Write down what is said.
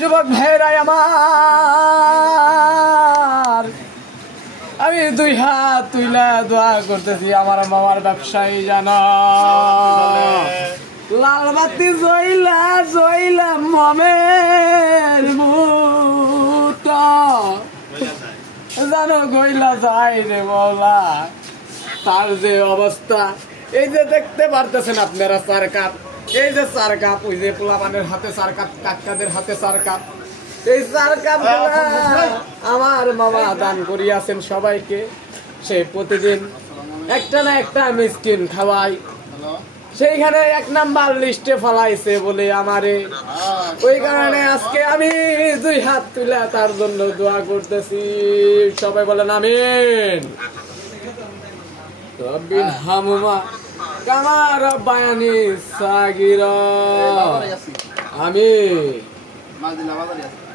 যুবক ভাইরাই আমার, আমি দুই হাত তুইলা দোয়া করতেছি আমার মামার ব্যবসায়ী জানো লাল বাতি জইলা জইলা মমের মুটা জানো গইলা যাই রে মৌলা। তার যে অবস্থা, এই যে দেখতে পারতেছেন আপনারা চার কাপ, এই যে চার কাপ, ওই যে পোলাপানের হাতে চার কাপ, কাকাদের হাতে চার কাপ, এই চার কাপ আমার মামা দান করিয়াছেন সবাইকে। সে প্রতিদিন একটা না একটা মিষ্টিন খাওয়াই, সেইখানে 1 নাম্বার লিস্টে ফলাইছে বলে আমারে, ওই কারণে আজকে আমি 2 হাত তুলে তার জন্য দোয়া করতেছি। সবাই বলেন আমিন। রব্বিন হামুমা কামা রব্বায়ানি সাগীরা। আমিন।